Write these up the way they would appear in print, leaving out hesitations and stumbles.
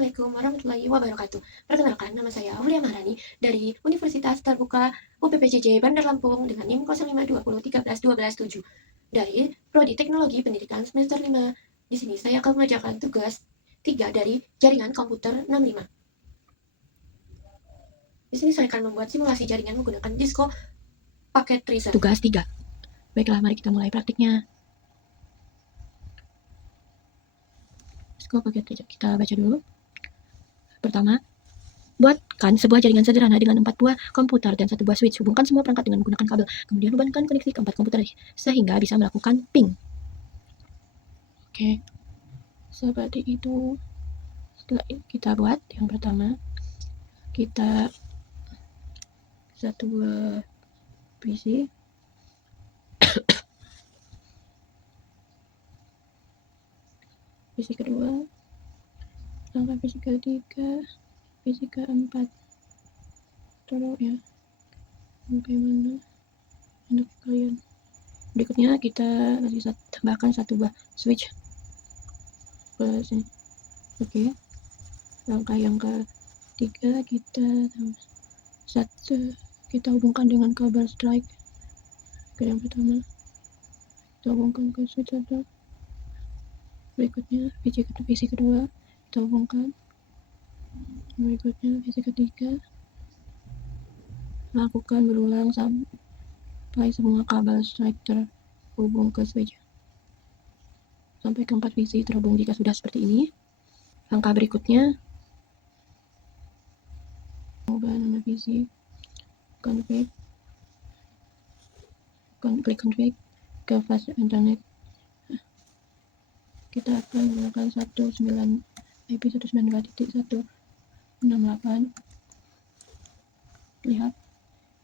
Assalamualaikum warahmatullahi wabarakatuh. Perkenalkan, nama saya Aulia Maharani dari Universitas Terbuka UPPJJ Bandar Lampung dengan NIM 0520131217 dari Prodi Teknologi Pendidikan semester 5. Di sini saya akan mengerjakan tugas 3 dari jaringan komputer 65. Di sini saya akan membuat simulasi jaringan menggunakan Disco Packet Tracer. Tugas 3. Baiklah, mari kita mulai praktiknya. Disco Packet Tracer. Kita baca dulu. Pertama, buatkan sebuah jaringan sederhana dengan 4 buah komputer dan 1 buah switch. Hubungkan semua perangkat dengan menggunakan kabel. Kemudian hubungkan koneksi ke 4 komputer sehingga bisa melakukan ping. Oke, seperti itu. Setelah kita buat yang pertama, kita satu buah PC. PC kedua, langkah PC ketiga, PC keempat. Tolong ya, sampai mana enak kalian. Berikutnya kita kasih tambahkan 1 buah switch ke sini. Oke, langkah yang ketiga kita hubungkan dengan kabel strike. Oke, yang pertama kita hubungkan ke switch 1. Berikutnya PC kedua kita hubungkan. Berikutnya PC ketiga. Lakukan berulang sampai semua kabel strike terhubung ke switch. Sampai keempat PC terhubung. Jika sudah seperti ini, langkah berikutnya ubah nama PC, klik config ke fast internet. Kita akan menggunakan IP 192.168. Lihat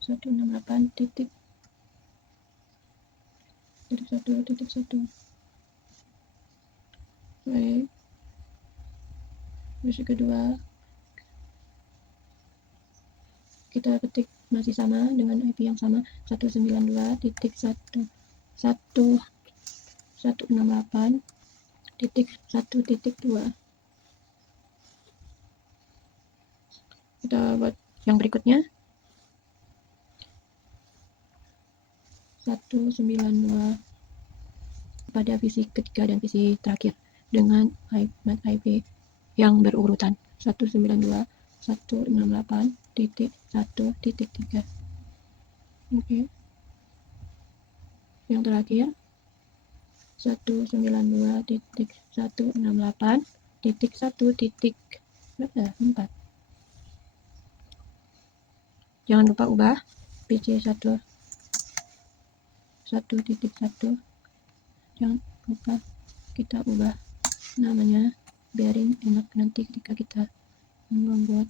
168.1.1.1. Baik, versi kedua kita ketik masih sama dengan IP yang sama 192.168.1.2. Kita buat yang berikutnya 192 pada visi ketiga dan visi terakhir dengan IP yang berurutan 192.168.1.3. Oke. Yang terakhir 192.168.1.4. Jangan lupa ubah PC 1.1. Jangan lupa kita ubah namanya biar enak nanti ketika kita membuat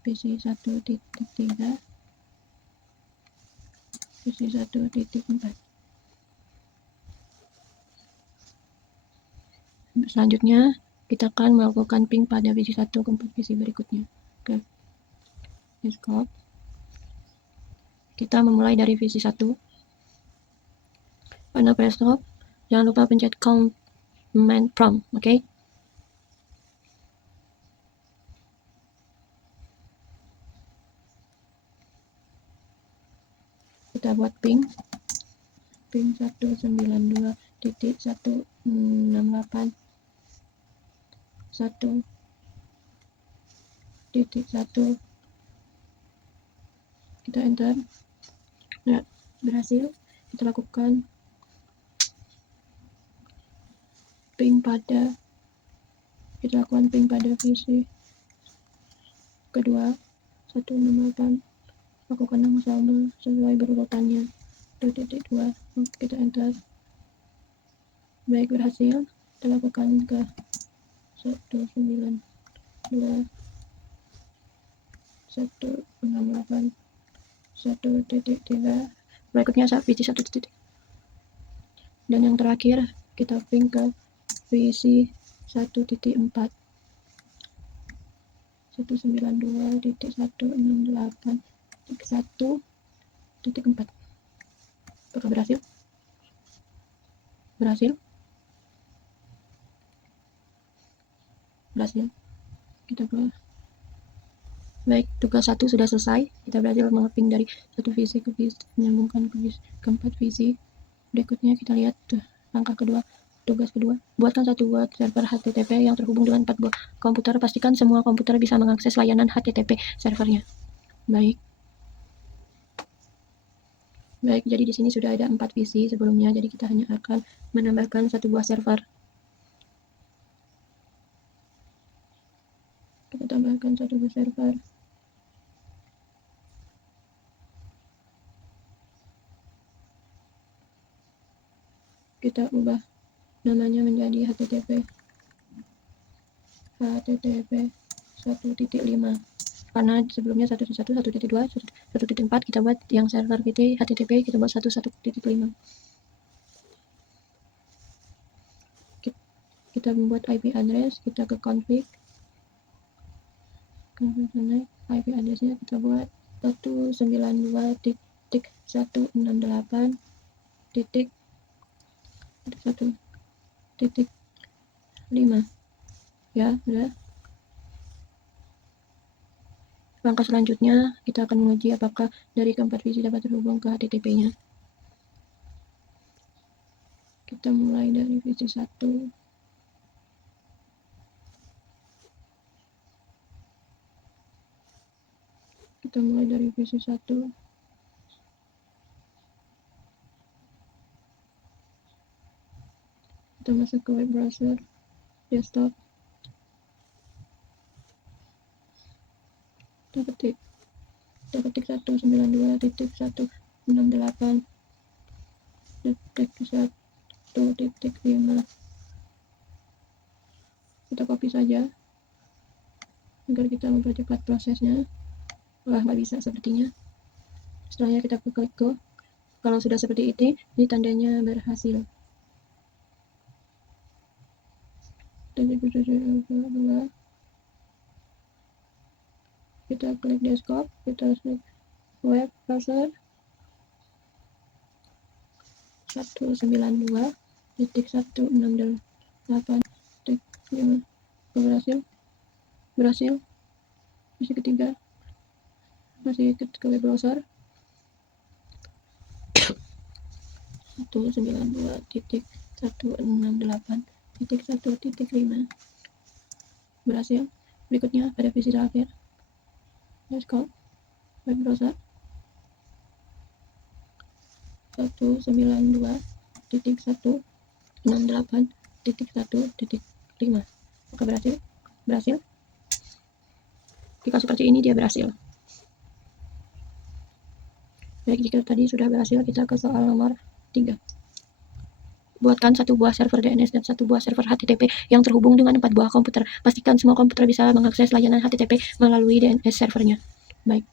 PC 1.3, PC 1.4. Selanjutnya kita akan melakukan ping pada PC 1 ke 4 PC berikutnya. Oke, Discord. Kita memulai dari PC 1. Pada desktop, jangan lupa pencet command prompt, oke? Kita buat ping 192.168.1.1. Kita enter. Ya, berhasil. Kita lakukan ping pada PC kedua 168. Lakukan yang sama sesuai berurutannya 2.2. Kita enter. Baik, berhasil. Kita lakukan ke 192 168 1.3. Berikutnya PC 1. Dan yang terakhir kita ping ke PC 1.4 192.168.1.4. Apakah berhasil? Berhasil. Kita buat. Baik, tugas 1 sudah selesai. Kita berhasil mengeping dari satu visi ke visi, menyambungkan ke visi keempat visi. Berikutnya kita lihat langkah kedua, tugas kedua. Buatkan satu buah server HTTP yang terhubung dengan 4 buah komputer. Pastikan semua komputer bisa mengakses layanan HTTP servernya. Baik, jadi di sini sudah ada 4 visi sebelumnya, jadi kita hanya akan menambahkan satu buah server. Kita tambahkan satu buah server. Kita ubah namanya menjadi HTTP 1.5, karena sebelumnya 1.1, 1.2, 1.4 kita buat yang server HTTP kita buat 1.1.5. Kita membuat IP address, kita ke config, IP addressnya kita buat 192.168.1.5 ya, udah. Langkah selanjutnya kita akan menguji apakah dari keempat visi dapat terhubung ke HTTP-nya. Kita mulai dari visi 1. Kita mulai dari visi 1. Kita masuk ke web browser desktop. Kita ketik 192.168.1.5. Kita copy saja agar kita mempercepat prosesnya. Wah, nggak bisa sepertinya. Setelahnya kita klik go. Kalau sudah seperti ini tandanya berhasil. Kita klik desktop, kita klik web browser 192.168.5. Berhasil. Visi ketiga masih ke web browser 192.168.1.5. Berhasil. Berikutnya pada visi terakhir, desktop web browser 192.168.1.5. Maka berhasil. Jika seperti ini dia berhasil. Baik, jika tadi sudah berhasil, kita ke soal nomor 3. Buatkan satu buah server DNS dan satu buah server HTTP yang terhubung dengan 4 buah komputer. Pastikan semua komputer bisa mengakses layanan HTTP melalui DNS servernya. Baik.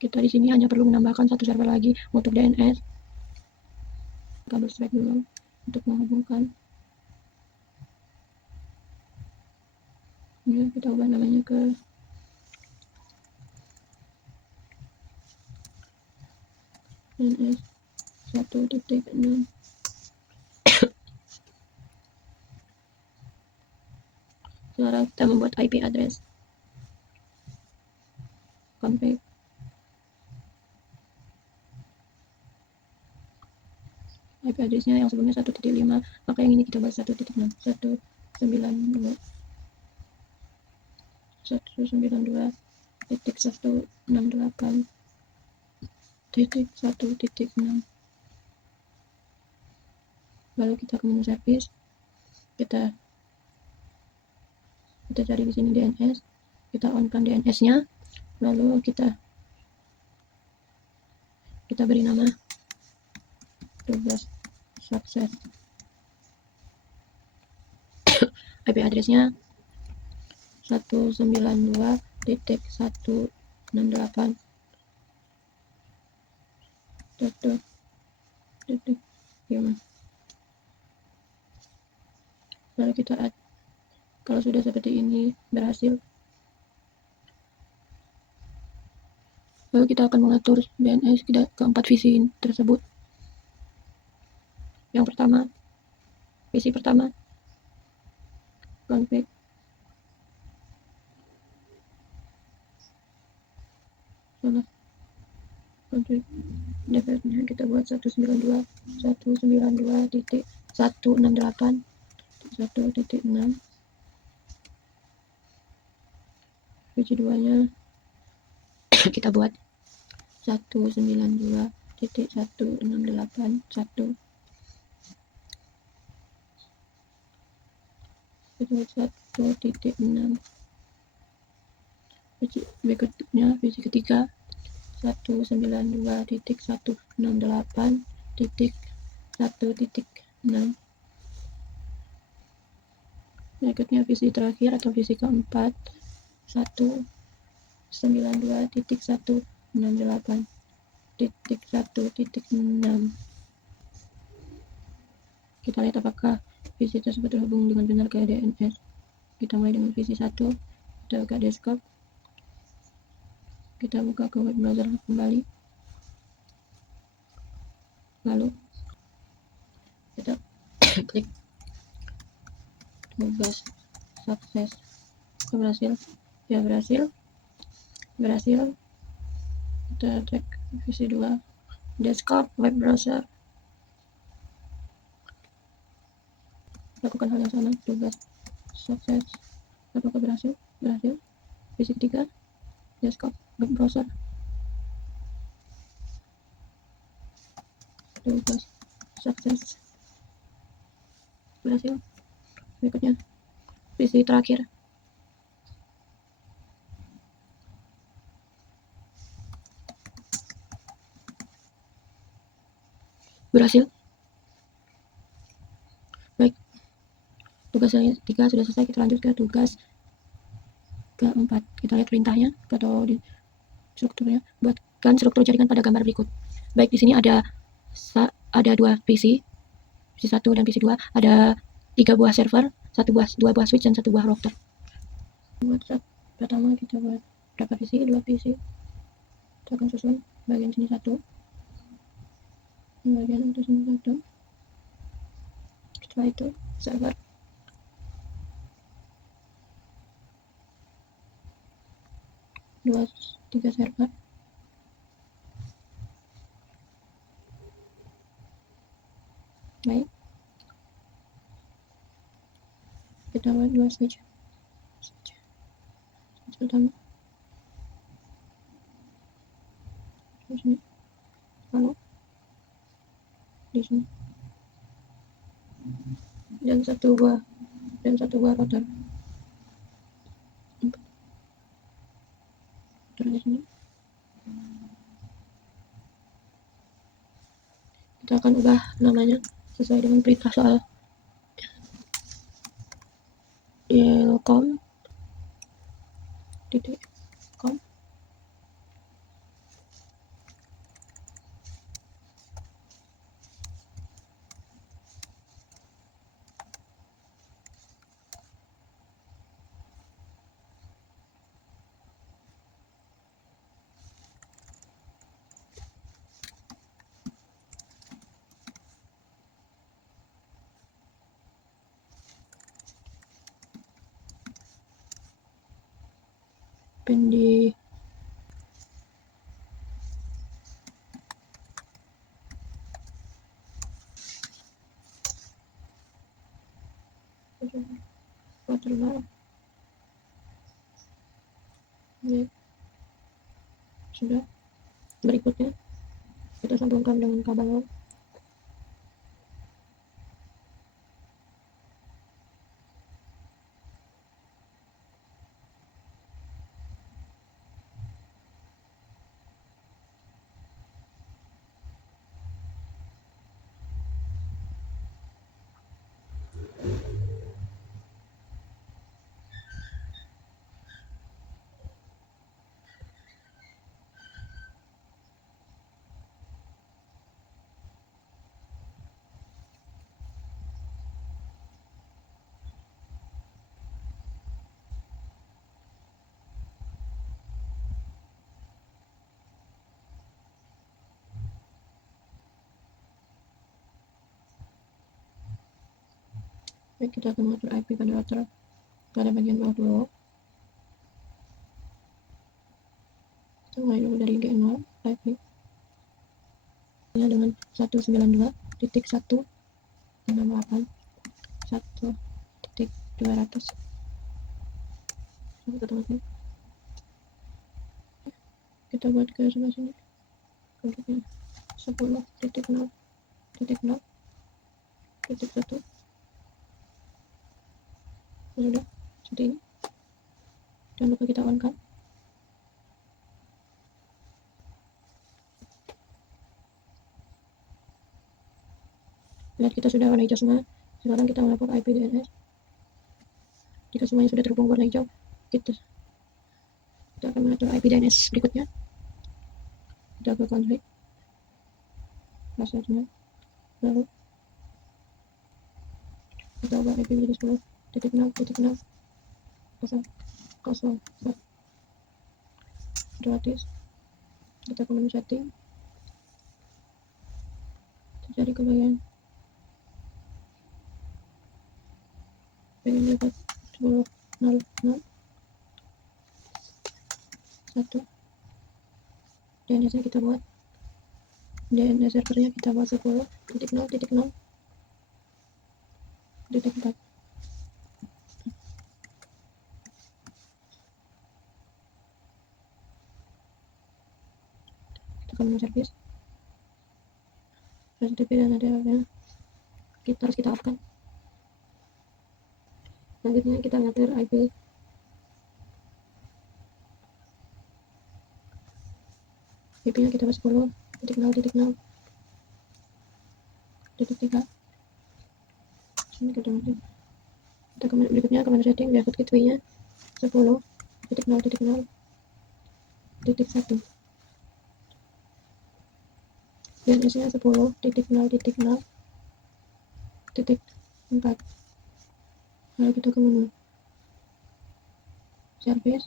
Kita di sini hanya perlu menambahkan satu server lagi untuk DNS. Kabel strike dulu untuk menghubungkan. Ya, kita ubah namanya ke DNS 1.6. Sekarang kita membuat IP address. Config. IP addressnya yang sebelumnya 1.5, maka yang ini kita buat 1.6. 192.168.1.6. Lalu kita ke menu service, kita cari di sini DNS, kita on-kan DNS-nya, lalu kita beri nama tugas sukses. IP address-nya 192.168.5. Lalu kita add. Kalau sudah seperti ini berhasil. Lalu kita akan mengatur BNS ke 4 visi tersebut. Yang pertama, visi pertama, config. Config defaultnya kita buat 192.168.1.6. Visi 2 nya kita buat 192.168.1. Kita buat 1.6. Berikutnya visi ketiga 192.168.1.6. Berikutnya visi terakhir atau visi keempat 192.168.1.6. Kita lihat apakah visi tersebut terhubung dengan benar ke DNS. Kita mulai dengan visi 1. Kita buka desktop. Kita buka ke web browser kembali. Lalu kita klik tugas sukses. Berhasil. Ya, berhasil. Kita cek visi 2 desktop web browser. Lakukan hal yang sama, tugas sukses. Apakah berhasil? Visi ketiga desktop web browser. Tugas sukses. Berhasil. Berikutnya visi terakhir. Berhasil. Baik. Tugas yang ketiga sudah selesai, kita lanjut ke tugas keempat. Kita lihat perintahnya atau di strukturnya. Buatkan struktur jaringan pada gambar berikut. Baik, di sini ada 2 PC, visi 1 dan visi 2, ada 3 buah server, 2 buah switch dan 1 buah router. Pertama kita buat berapa visi? 2 PC. Kita akan susun bagian sini 1, bagian atas sini 1. Setelah itu server. Tiga server. Baik. Kita buat 2 switch. Pertama. Di sini. Lalu di sini. Dan satu buah router. Router di sini. Kita akan ubah namanya sesuai dengan perintah soal yelcom.com. Di watermark. Sudah. Berikutnya kita sambungkan dengan kabel. Baik, kita akan mengatur IP pada router pada bagian bawah dulu. Kita mulai dulu dari G0 IP dengan 192.168.1.200. Kita buat ke sebelah sini konfliknya 10.0.0.1 sudah seperti ini. Jangan lupa kita on kan. Lihat, kita sudah warna hijau semua. Sekarang kita melapor IP DNS. Jika semuanya sudah terhubung warna hijau, kita akan mengatur IP DNS berikutnya. Kita ke konflik passwordnya, lalu kita ubah IP menjadi 10.0.0.0.0 gratis. Kita ke menu setting, cari ke bagian pengen dapat 10.0.0.1. DNS nya kita buat, DNS servernya kita buat 10.0.0.4. Kita ke menu service, HTTP dan HTTP kita harus kita off-kan. Selanjutnya kita ngatur IP nya kita buat 10.0.0.3. Sini kita mati. Kita berikutnya ke menu setting, dapat gateway nya 10.0.0.1. DNS nya 10.0.0.4. Lalu kita ke menu service.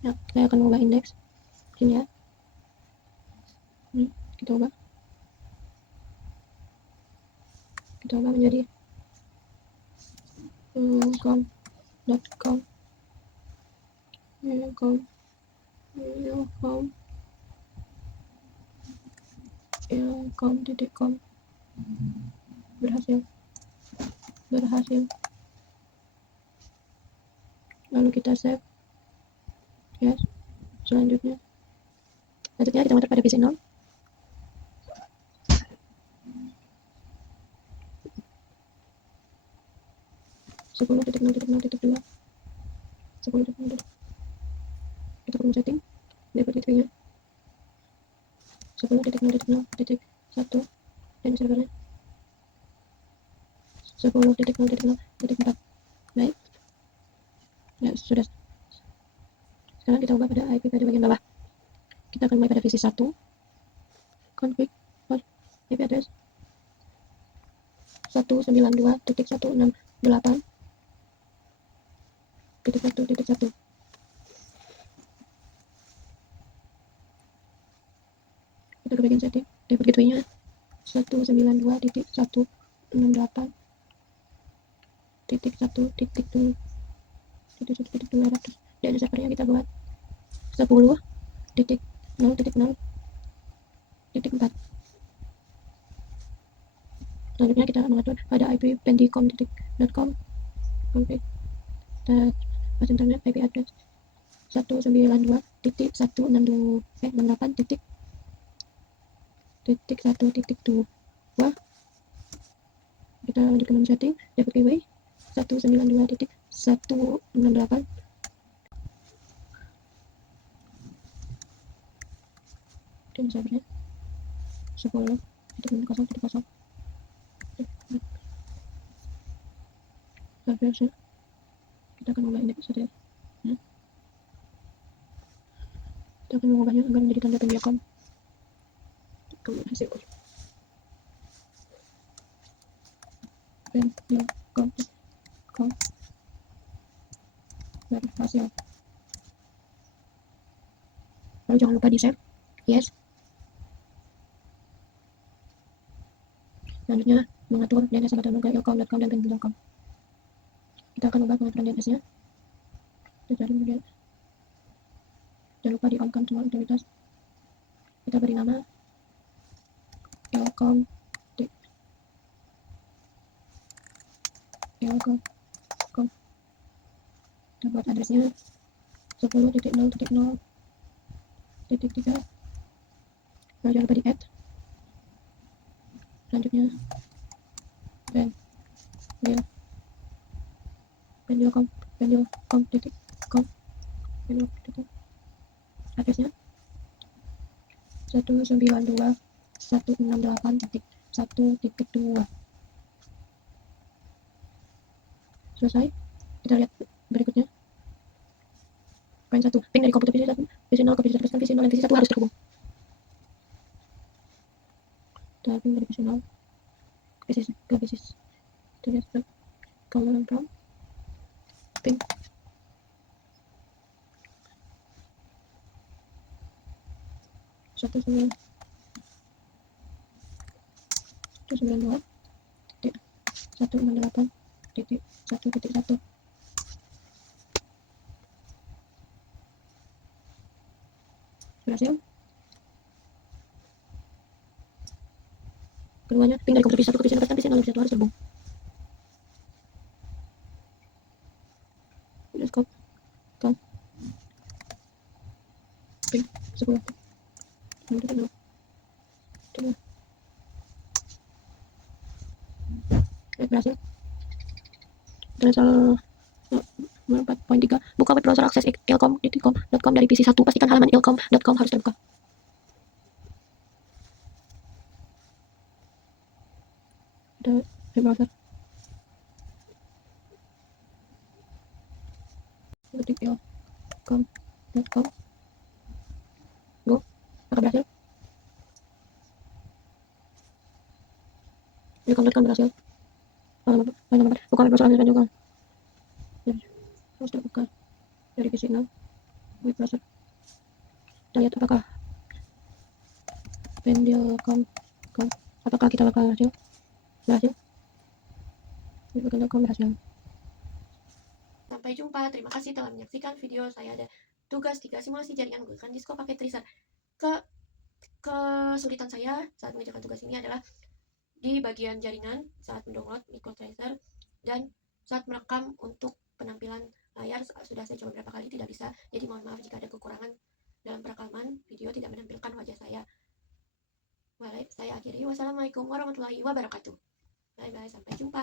Ya, saya akan mengubah indeks sini ya. Ini kita ubah menjadi com.com berhasil. Lalu kita save. Yes. Selanjutnya kita masuk pada PC0. Sepuluh titik nol titik nol titik dua. Kita perlu setting dapat gateway-nya 10.0.0.1 dan servernya 10.0.0.4. Baik. Ya, sudah. Sekarang kita ubah pada IP pada bagian bawah. Kita akan mulai pada visi 1. Config host IP address 192.168.1.1. Kita ke bagian setting, dapat gateway-nya 192.168.1.200. Dan servernya kita buat 10.0.0.4. Selanjutnya kita mengatur pada IP pendicom.com config pas internet IP address 192.168.1.2. Kita lanjut ke menu setting, dapat gateway 192.168. dan servernya 10.0.0.0. Servernya kita akan mengubah indeks saja. Kita akan mengubahnya agar menjadi tanda pendicom. Kemudian hasil pendicom berhasil. Lalu jangan lupa di save. Yes. Selanjutnya, mengatur DNS agar terhubung ke ilkom.com dan pendel.com. Kita akan ubah pengaturan DNS-nya. Jangan lupa di-on-kan semua utilitas. Kita beri nama ilkom. Kita buat adresnya 10.0.0.3. Jangan lupa di-add. Selanjutnya pendel.com. Adresnya 192.168.1.2. Selesai. Kita lihat berikutnya. Poin 1. Ping dari komputer PC1, PC0 ke PC1, PC0 dan PC1 harus terhubung. Kita ping dari PC0 ke PC1. Kita lihat command prompt. Ping. Satu sembilan dua titik 168.1.1. Berhasil. Keduanya ping dari komputer PC1 ke PC0 dan PC0 dan PC1 harus terhubung. Skop ping 10. Berhasil. Berhasil. 4.3. Buka web browser akses ilkom.com dari PC1. Pastikan halaman ilkom.com harus terbuka. Ada web browser. Ketik ilkom.com. Go. Apakah berhasil? Ilkom.com berhasil. Buka web browser akses ilkom. Harus terbuka dari PC0 web browser. Kita lihat apakah pendel.com apakah kita bakal berhasil. Pendel.com berhasil. Sampai jumpa. Terima kasih telah menyaksikan video saya. Ada tugas 3 simulasi jaringan menggunakan Disco paket tracer. Kesulitan saya saat mengerjakan tugas ini adalah di bagian jaringan saat mendownload microtracer dan saat merekam untuk penampilan layar. Sudah saya coba beberapa kali, tidak bisa. Jadi mohon maaf jika ada kekurangan dalam perekaman video tidak menampilkan wajah saya. Saya akhiri. Wassalamualaikum warahmatullahi wabarakatuh. Bye bye, sampai jumpa.